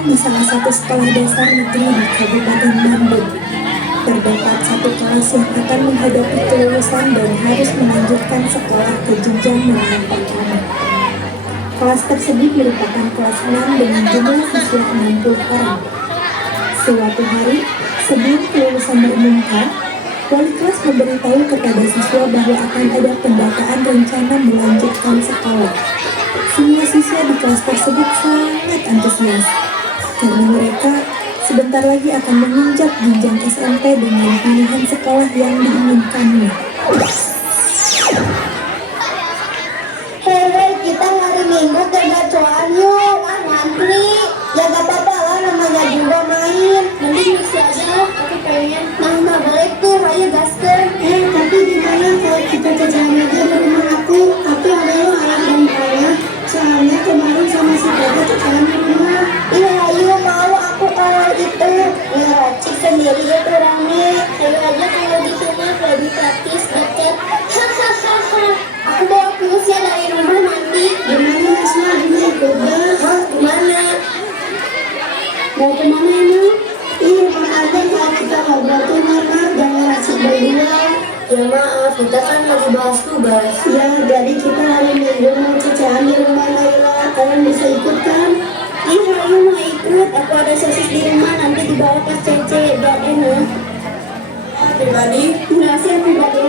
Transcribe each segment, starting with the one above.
dilakukan di salah satu sekolah dasar negeri di Kabupaten Bandung. Terdapat satu kelas yang akan menghadapi kelulusan dan harus melanjutkan sekolah ke jenjang menengah pertama. Kelas tersebut merupakan kelas 6 dengan jumlah siswa 60 orang. Suatu hari, sebelum kelulusan diumumkan, wali kelas memberitahu kepada siswa bahwa akan ada pendataan rencana melanjutkan sekolah. Semua siswa di kelas tersebut sangat antusias, karena mereka sebentar lagi akan menginjak jenjang SMP dengan pilihan sekolah yang diinginkannya. Hei, kita hari Minggu ke gacoan yuk, ngantri. Ya gak apa-apa lah, namanya juga main. Mending mix aja, aku pengen. Nah boleh tuh, ayo gaskan. Tapi gimana kalau kita jajan aja di rumah aku? Tapi ada lo ayam dan ayam. Soalnya kemarin sama si Tete jajan di rumah. Iya, ayo mau aku kalau itu. Ya racik sendiri itu rame. Ayo aja kalau gitu mah, lebih praktis, deket. Hahaha. Aku bawa plusnya dari rumah nanti. Gimana Asma? Ini ikut hah? Gimana? Mau kemana emang? Iya, makanya kalau kita ngobrol tuh maaf, jangan asik berdua. Ya maaf, kita kan lagi bahas tugas. Ya, jadi kita hari Minggu mau cecehan di rumah Laila. Kalian bisa ikut kan? Iya, ayo mau ikut. Aku ada sosis di rumah, nanti dibawa pas Cece. Biar enak. Pribadi? Enggak sih, pribadi.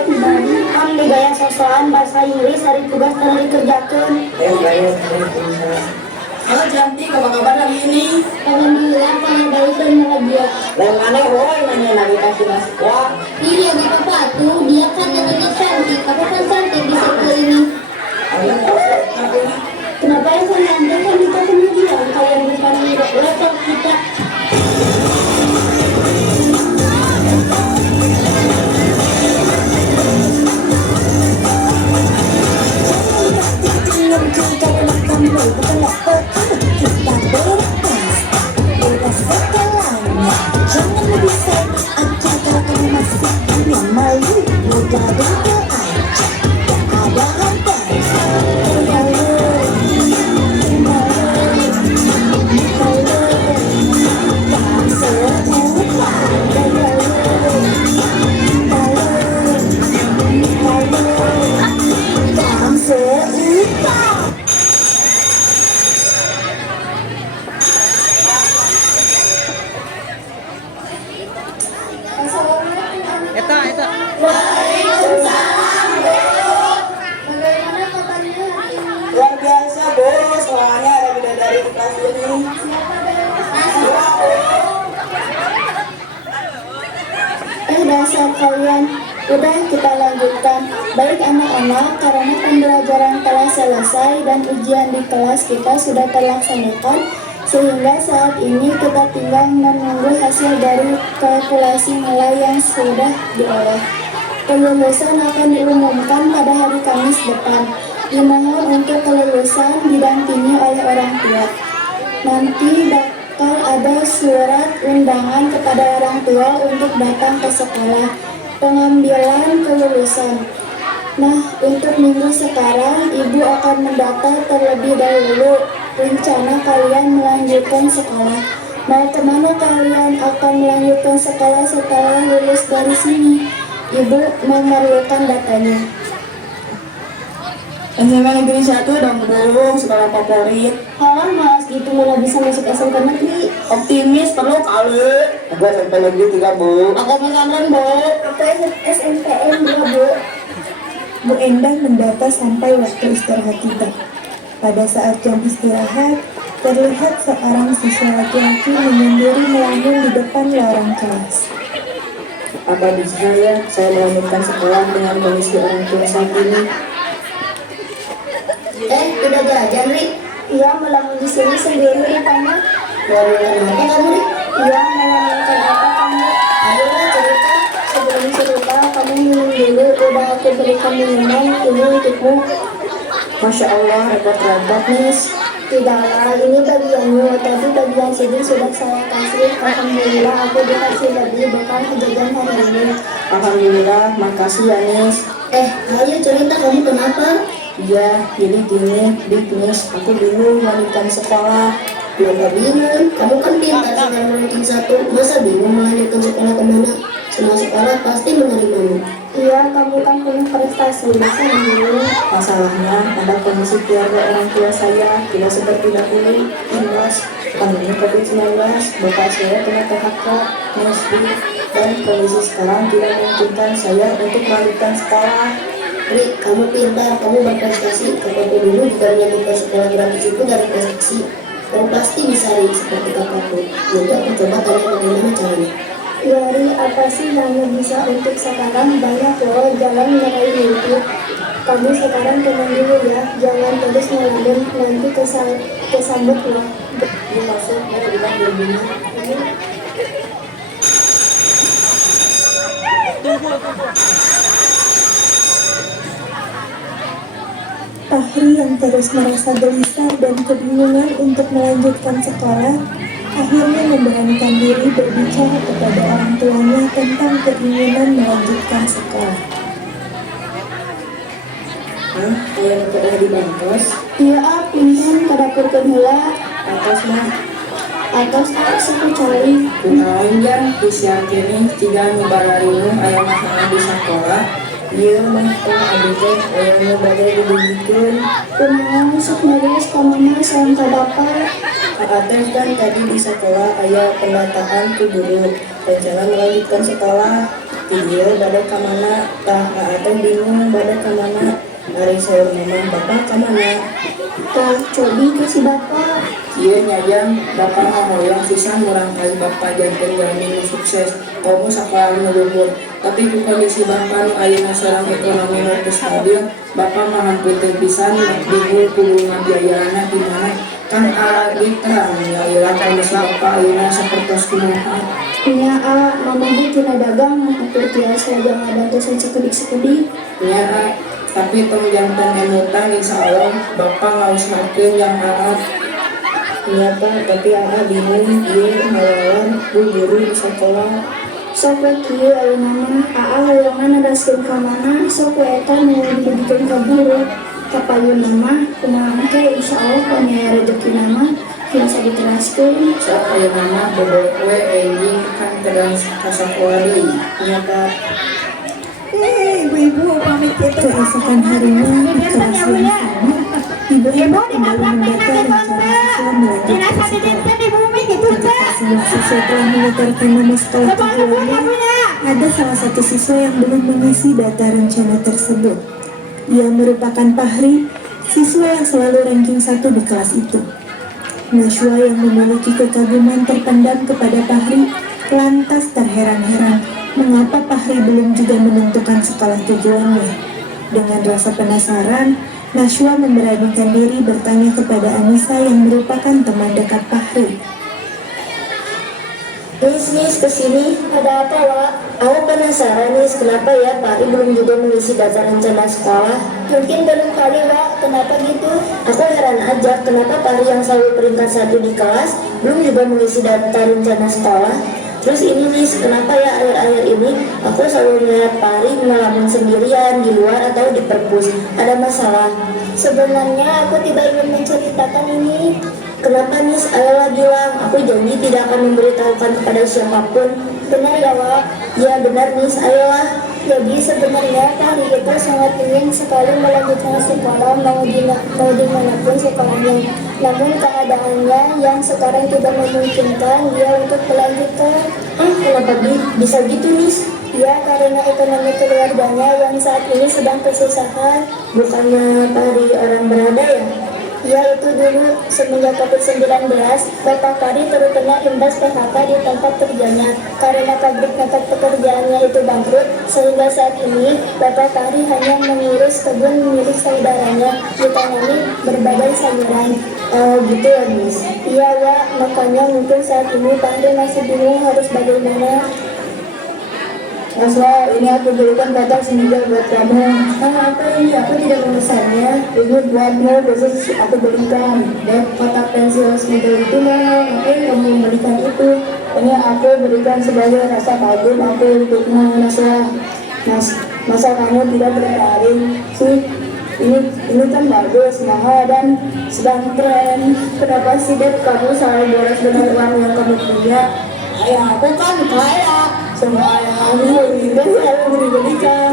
Kan digaya sosokan bahasa Inggris, hari tugas telah dikerjakan. Halo cantik, apa kabar hari ini? Alhamdulillah, karena baik dan bahagia. Lain mana woy, nanya lagi kasih mahasiswa. Iya, gak apa-apa tuh, dia kan katanya cantik. Aku kan cantik di circle ini. Kenapa ya kan nanti kan kita kemudian kalian bukan level kita. Jangan lebih sayang aja kalau kamu masih punya malu. Mudah beda aja, gak ada harganya. Eta. Waalaikumsalam, Bu. Bagaimana kabarnya hari ini? Luar biasa, Bu. Soalnya ada bidadari di kelas ini. Dasar kalian. Udah, kita lanjutkan. Baik anak-anak, karena pembelajaran telah selesai dan ujian di kelas kita sudah terlaksanakan, sehingga saat ini kita tinggal menunggu hasil dari kalkulasi nilai yang sudah diolah. Kelulusan akan diumumkan pada hari Kamis depan. Dimohon untuk kelulusan didampingi oleh orang tua. Nanti bakal ada surat undangan kepada orang tua untuk datang ke sekolah pengambilan kelulusan. Nah, untuk minggu sekarang, Ibu akan mendata terlebih dahulu rencana kalian melanjutkan sekolah. Mau kemana kalian akan melanjutkan sekolah setelah lulus dari sini? Ibu memerlukan datanya. SMP Negeri 1 dong, Bu. Sekolah favorit. Halah, mas gitu malah bisa masuk SMK negeri. Optimis perlu kali. Aku SMP Negeri 3, Bu. Aku pesantren, Bu. Aku SMPN 2, Bu. Bu Endah mendata sampai waktu istirahat tiba. Pada saat jam istirahat, terlihat seorang siswa laki-laki menyendiri melamun di depan lorong kelas. Apa bisa ya saya melanjutkan sekolah dengan kondisi orang tua saat ini? Udah jajan, Rik? Iya, melamun di sini sendiri rupanya. Melamunkan apa kamu, Rik? Iya, melamunkan apa kamu? Ayolah cerita. Sebelum cerita, kamu minum dulu. Udah aku berikan minuman ini untukmu. Masya Allah, repot-repot, Miss. Tidaklah, ini bagianmu. Tadi bagian sedih sudah saya kasih. Alhamdulillah, aku dikasih lebih bekal jajan hari ini. Alhamdulillah, makasih ya, Miss. Ayo cerita, kamu kenapa? Iya, jadi gini, Dik, Miss, aku bingung melanjutkan sekolah. Kenapa bingung? Kamu kan pintar sekarang ranking 1. Masa bingung melanjutkan sekolah kemana? Semua sekolah pasti menerimamu. Iya, kamu kan punya prestasi. Masa bingung? Masalahnya, ada kondisi keluarga orang tua saya tidak seperti dahulu. Imbas pandemi COVID-19, bapak saya kena PHK, MSD, dan kondisi sekarang tidak memungkinkan saya untuk melanjutkan sekolah. Rik, kamu pintar, kamu berprestasi. Kakakku dulu juga menyebutkan sekolah gratis itu dari prestasi. Kamu pasti bisa, Rik, seperti kakakku. Jadi aku coba tanya bagaimana caranya. Ya, Rik, apa sih yang bisa untuk sekarang? Banyak loh jalan meraih mimpi. Kamu sekarang tenang dulu ya, jangan terus ngelamun, nanti kesambut loh. Ini maksudnya bilang begini. Fahri yang terus merasa gelisah dan kebingungan untuk melanjutkan sekolah, akhirnya memberanikan diri berbicara kepada orang tuanya tentang keinginan melanjutkan sekolah. Yang pernah di Bantos, Iya, pinten ke dapur kedua. atas mah Atas aku cari. Kunaonjan usia kini tiga nu barariung aya makanan di sekolah. Ieu mah abdi teh aya nu bade dibigikeun. Kumaha sok ngurus ka mama sareng ka bapak. Teh kan tadi di sekolah aya pendataan ku guru rencana melanjutkan sekolah. Ieu bade ka mana? Tah teh bingung bade ka mana. Ari saur mama bapak ka mana? Tah cobi kasih bapak. Ieu nyajang bapak ngahoyong pisan murang kali bapak janten jamin nu sukses. Kamu sekolah nu luhur. Tapi ku kondisi bapak nu ayeuna sareng ekonomi nu teu stabil, bapak mah hampir pisan bingung kudu ngabiayaana di mana. Kan lagi terang ya ieu kondisi bapak ayeuna sapertos kumaha. Iya, mama gue tina dagang hampir biasa jangan ada dosen sekedik-sekedik. Nya tapi tong janten emutan insyaallah bapak ngausahakeun yang arab. Nya tapi bingung ieu ngalawan ku guru di sekolah. Sok we kieu ayeuna mah hayangan nadaskeun ka mana sok we eta nu dibikeun ka guru. Kapayun mah kumaha ke insyaallah panya rezekina mah biasa diteraskeun. Sok ayeuna mah boboh we enjing kan terang ka sekolah deui. Nya Ibu-ibu pamit itu. Keesokan harinya di kelas yang sama, ibu kembali mendata rencana siswa melanjutkan sekolah. Ketika semua siswa telah menukarkan nama sekolah tujuannya, ada salah satu siswa yang belum mengisi data rencana tersebut. Ia merupakan Fahri, siswa yang selalu ranking 1 di kelas itu. Najwa yang memiliki kekaguman terpendam kepada Fahri lantas terheran-heran mengapa Fahri belum juga menentukan sekolah tujuannya. Dengan rasa penasaran, Najwa memberanikan diri bertanya kepada Anissa yang merupakan teman dekat Fahri. Nis, kesini. Ada apa, Wak? Aku penasaran, Nis, kenapa ya Pak belum juga mengisi data rencana sekolah? Mungkin belum kali, Wak. Kenapa gitu? Aku heran aja, kenapa Pak yang selalu peringkat 1 di kelas belum juga mengisi data rencana sekolah? Terus ini, Nis, kenapa ya akhir-akhir ini aku selalu melihat Pari ngelamun sendirian di luar atau di perpus? Ada masalah? Sebenarnya aku tidak ingin menceritakan ini. Kenapa, Nis? Ayolah bilang, aku janji tidak akan memberitahukan kepada siapapun. Benar ya, Wak? Ya benar, Nis, ayolah. Jadi sebenarnya Pari itu sangat ingin sekali melanjutkan sekolah mau dimanapun sekolahnya. Namun keadaannya yang sekarang tidak memungkinkan dia untuk melanjutkan. Kenapa bisa gitu, Nis? Ya, karena ekonomi keluarganya yang saat ini sedang kesusahan. Bukannya Pari orang berada ya? Ya, itu dulu semenjak COVID-19, Bapak Pari terkena imbas PHK di tempat kerjanya. Karena pabrik tempat pekerjaannya itu bangkrut, sehingga saat ini Bapak Pari hanya mengurus kebun milik saudaranya, ditanami berbagai sayuran. Gitu ya, Miss? Iya, ya, makanya mungkin saat ini Pari masih bingung harus bagaimana. Aswa, ini aku berikan kotak semenjak buat kamu. Apa ini? Aku tidak memesannya. Ini buatmu khusus aku berikan. Dan kotak pensil semenjak itu mah, ngapain kamu memberikan itu? Ini aku berikan sebagai rasa kagum aku untukmu, Naswa. Masa kamu tidak tertarik sih? ini kan bagus, mahal dan sedang tren. Kenapa sih Dep kamu selalu boros dengan uang yang kamu punya? Ayah aku kan kaya, semua yang kamu juga selalu beri-berikan.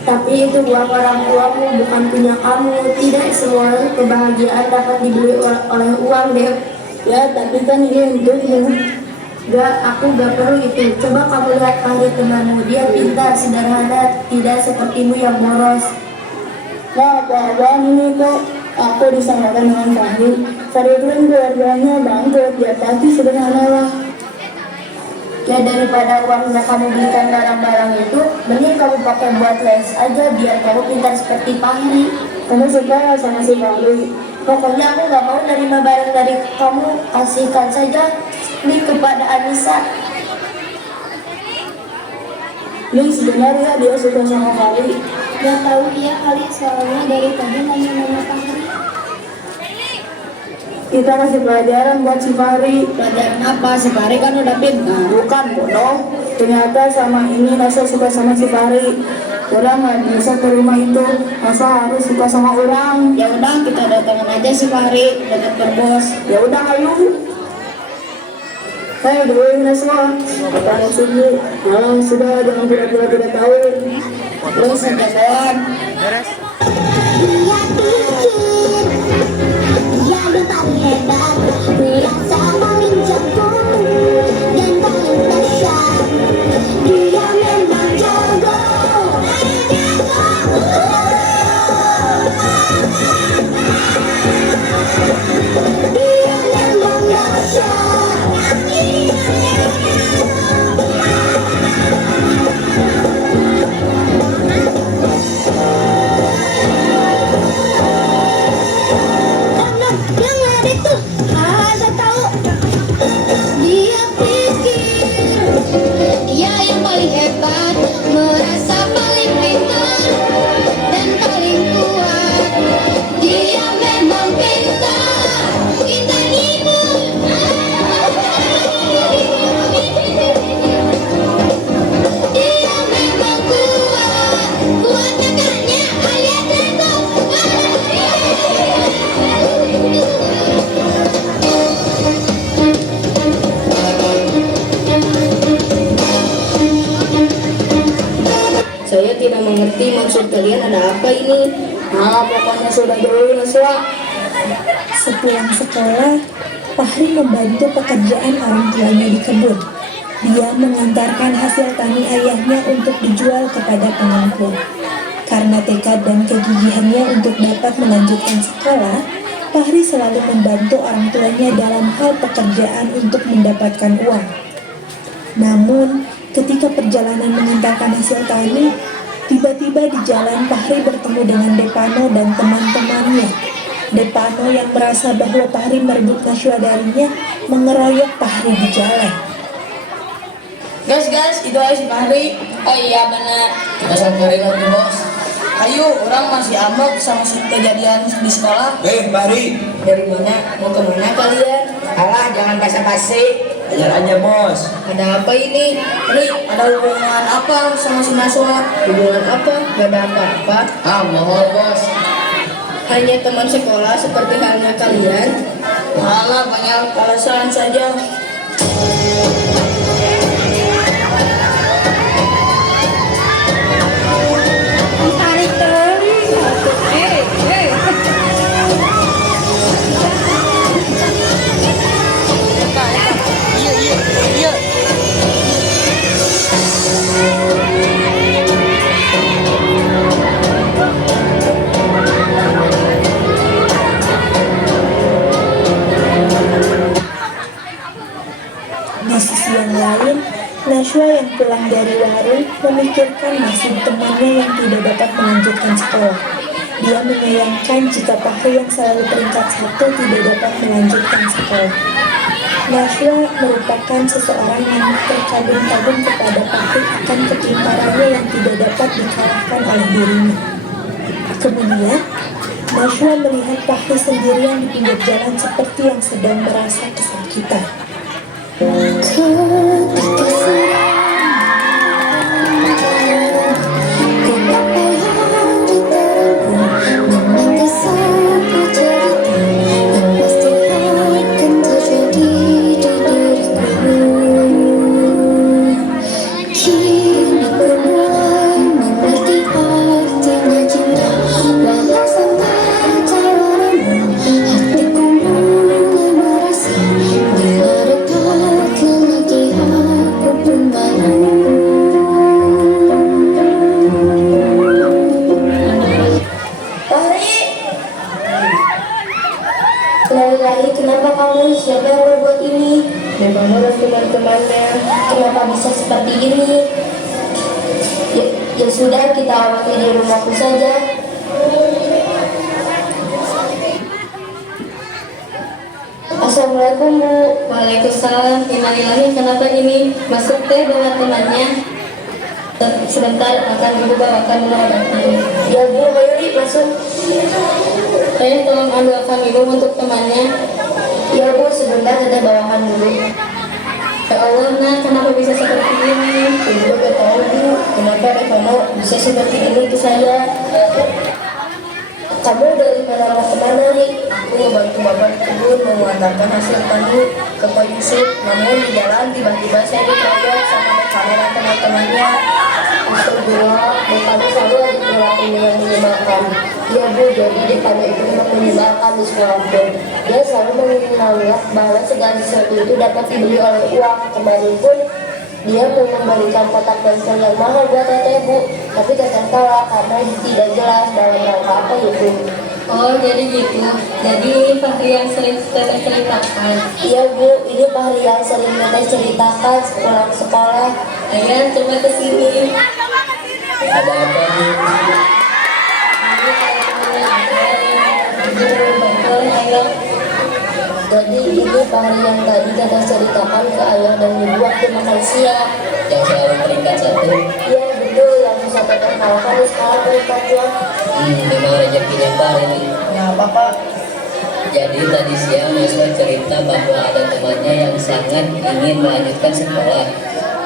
Tapi itu uang orang tuamu, bukan punya kamu. Tidak semua kebahagiaan dapat dibeli oleh uang, Dep. Ya, tapi kan ini untukmu. Gak, aku gak perlu itu. Coba kamu lihat Fahri temanmu, dia pintar, sederhana, tidak sepertimu yang boros. Wah, apa-apaan ini kok aku disamakan dengan Fahri. Fahri itu kan keluarganya bangkrut, dia pasti sederhana lah. Ya daripada uangnya kamu belikan barang-barang itu, mending kamu pakai buat les aja biar kamu pintar seperti Fahri. Kamu suka sama si Fahri? Pokoknya aku gak mau nerima barang dari kamu, kasihkan saja ini kepada Anissa. Ini sebenarnya dia suka sama Fahri. Gak tahu dia kali soalnya dari tadi nanya nama Fahri. Kita kasih pelajaran buat si Fahri. Pelajaran apa? Si Fahri kan udah pintar. Bukan bodoh. Ternyata sama ini Nasa suka sama si Fahri. Orang nggak bisa ke rumah itu, masa harus suka sama orang? Ya udah kita datangin aja si Fahri dekat perbos. Ya udah ayo. Hei dulu Nasa, kita sini. Kalau sudah jangan pura-pura tidak tahu. Terus saja kawan. Beres. Dia pikir dia yang paling hebat, merasa paling jago dan paling dahsyat. Dia memang jago. Dia memang dahsyat. Yang ada itu, ada tahu. Dia pikir dia yang paling hebat, merasa paling pintar dan paling kuat. Dia memang pintar, pintar ibu. Dia memang kuat, kuat kakaknya alias Lego. Saya tidak mengerti maksud kalian, ada apa ini? Nah, pokoknya sudah dulu Nasa. Sepulang sekolah, Fahri membantu pekerjaan orang tuanya di kebun. Dia mengantarkan hasil tani ayahnya untuk dijual kepada pengangkut. Karena tekad dan kegigihannya untuk dapat melanjutkan sekolah, Fahri selalu membantu orang tuanya dalam hal pekerjaan untuk mendapatkan uang. Namun, ketika perjalanan mengantarkan hasil tani, tiba-tiba di jalan Fahri bertemu dengan Depano dan teman-temannya. Depano yang merasa bahwa Fahri merebut Nashwa darinya, mengeroyok Fahri di jalan. Guys, itu aja si Fahri. Oh iya benar. Kita samperin lagi bos. Ayo, orang masih amok sama kejadian di sekolah. Fahri. Dari mana? Mau kemana kalian? Alah, jangan basa-basi. Ajar aja bos. Ada apa ini? Ini ada hubungan apa sama si Nashwa? Hubungan apa? Gak ada apa-apa. Mohon bos. Hanya teman sekolah seperti halnya kalian. Alah, banyak alasan saja. Iya. Di sisi yang lain, Nashwa yang pulang dari warung memikirkan nasib temannya yang tidak dapat melanjutkan sekolah. Dia menyayangkan jika Fahri yang selalu peringkat 1 tidak dapat melanjutkan sekolah. Nashwa merupakan seseorang yang terkagum-kagum kepada Fahri akan kepintarannya yang tidak dapat dikalahkan oleh dirinya. Kemudian, Nashwa melihat Fahri sendirian di pinggir jalan seperti yang sedang merasa kesakitan. kamu? Siapa yang berbuat ini? Memang harus teman-temannya. Kenapa bisa seperti ini? Ya sudah, kita awasi di rumahku saja. Assalamualaikum Bu. Waalaikumsalam. Innalillahi, kenapa ini? Masuk teh dengan temannya. Sebentar akan ibu bawakan obatnya. Ya Bu, ayo Ri, masuk. Teh, tolong ambilkan minum untuk temannya. Ya Bu, sebentar Teteh bawakan dulu. Ya Allah, nah kenapa bisa seperti ini? Ibu gak tahu Bu, kenapa Revano bisa seperti ini ke saya. Kamu dari mana kemana nih? Aku ngebantu bapak di kebun mengantarkan hasil tani ke Pak Yusuf. Namun di jalan tiba-tiba saya dikeroyok sama Revano dan teman-temannya. Astagfirullah, Revano selalu ada perilaku yang menyebalkan. Ya Bu, jadi Revano itu memang menyebalkan di sekolah pun. Dia selalu mengingat bahwa segala sesuatu itu dapat dibeli oleh uang. Kemarin pun dia mau memberikan kotak pensil yang mahal buat Teteh Bu, tapi Teteh tolak karena tidak jelas dalam rangka apa itu. Oh, jadi gitu. Jadi ini Fahri yang sering Teteh ceritakan. Iya Bu, ini Fahri yang sering Teteh ceritakan pulang sekolah. Ayah, coba ke sini. Ada apa nih? Betul, ayah. Jadi ini Fahri yang tadi Teteh ceritakan ke ayah dan ibu waktu makan siang. Yang selalu peringkat 1. Iya betul, yang bisa Teteh kalahkan di sekolah peringkatnya. Memang rezekinya Pak ini. Ya Bapak. Jadi tadi siang Yuswa cerita bahwa ada temannya yang sangat ingin melanjutkan sekolah,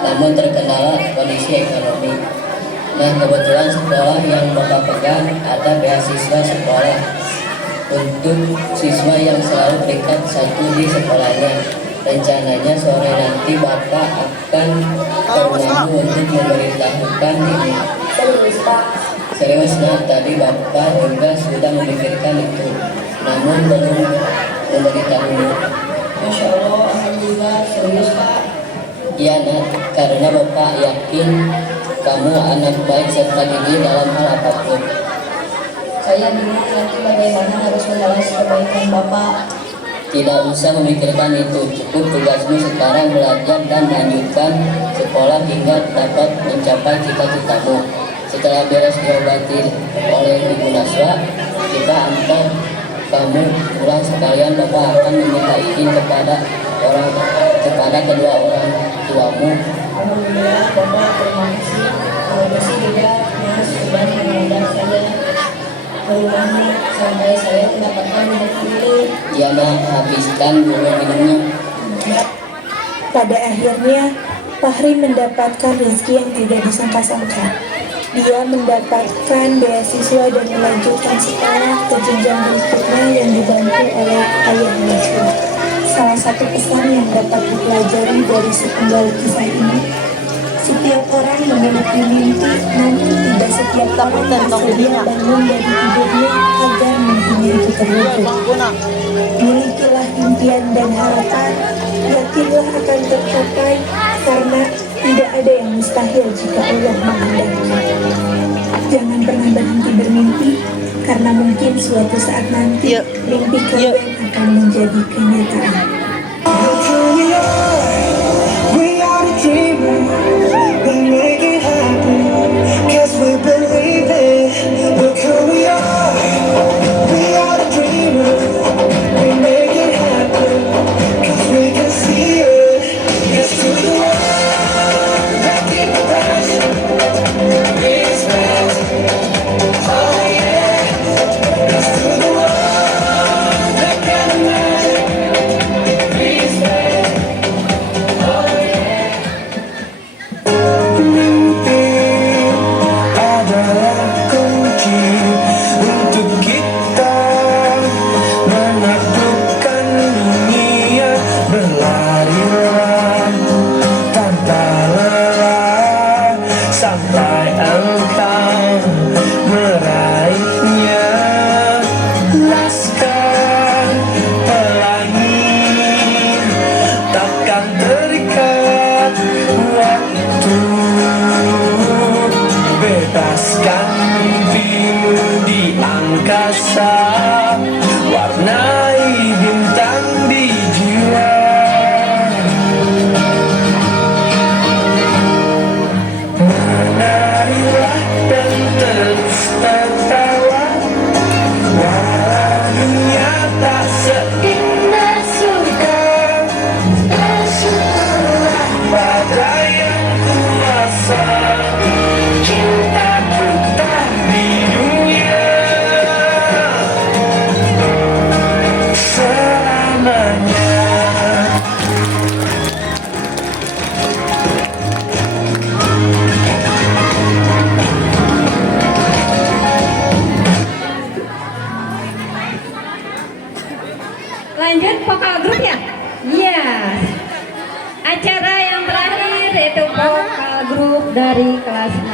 namun terkendala kondisi ekonomi. Nah, kebetulan sekolah yang Bapak pegang ada beasiswa sekolah untuk siswa yang selalu peringkat 1 di sekolahnya. Rencananya sore nanti Bapak akan ke rumahmu untuk memberitahukan ini. Serius Pak. Serius, nah tadi Bapak juga sudah memikirkan itu, namun belum memberitahumu. Masya Allah, Alhamdulillah, serius Pak. Iya nak, karena Bapak yakin kamu anak baik serta gigih dalam hal apapun. Saya bingung nanti bagaimana harus membalas kebaikan Bapak. Tidak usah memikirkan itu, cukup tugasmu sekarang belajar dan lanjutkan sekolah hingga dapat mencapai cita-citamu. Setelah beres diobati oleh Ibu Naswa, kita antar kamu pulang sekalian. Bapak akan meminta izin kepada kedua orang tuamu. Alhamdulillah Bapak, terima kasih. Kalau masih tidak, Mas sudah mengantar saya ke rumahnya sampai saya mendapatkan minyak ini. Ya nak, habiskan dulu minumnya. Pada akhirnya, Fahri mendapatkan rezeki yang tidak disangka-sangka. Dia mendapatkan beasiswa dan melanjutkan sekolah ke jenjang berikutnya yang dibantu oleh ayah Yusuf. Salah satu pesan yang dapat dipelajari dari sepenggal kisah ini, setiap orang memiliki mimpi, namun tidak setiap orang bersedia bangun dari tidurnya agar mimpinya itu terwujud. Milikilah impian dan harapan, yakinlah akan tercapai, karena tidak ada yang mustahil jika Allah menghendaki. Jangan pernah berhenti bermimpi, karena mungkin suatu saat nanti mimpi kalian akan menjadi kenyataan. We are the dreamers, we make it happen, 'cause we believe it. Look who we are the dreamers, we make it happen, 'cause we can see it. Yes to the world, making the best, it's best. Oh yeah, yes to the world, making the best, it's best. Mimpi adalah kunci untuk kita menaklukkan dunia. Berlarilah tanpa lelah sampai engkau meraihnya. Laskar pelangi takkan terikat waktu. Bebaskan mimpimu di angkasa, warnai bintang di Lanjut vokal grup ya? Iya. Acara yang terakhir yaitu vokal grup dari kelas 6.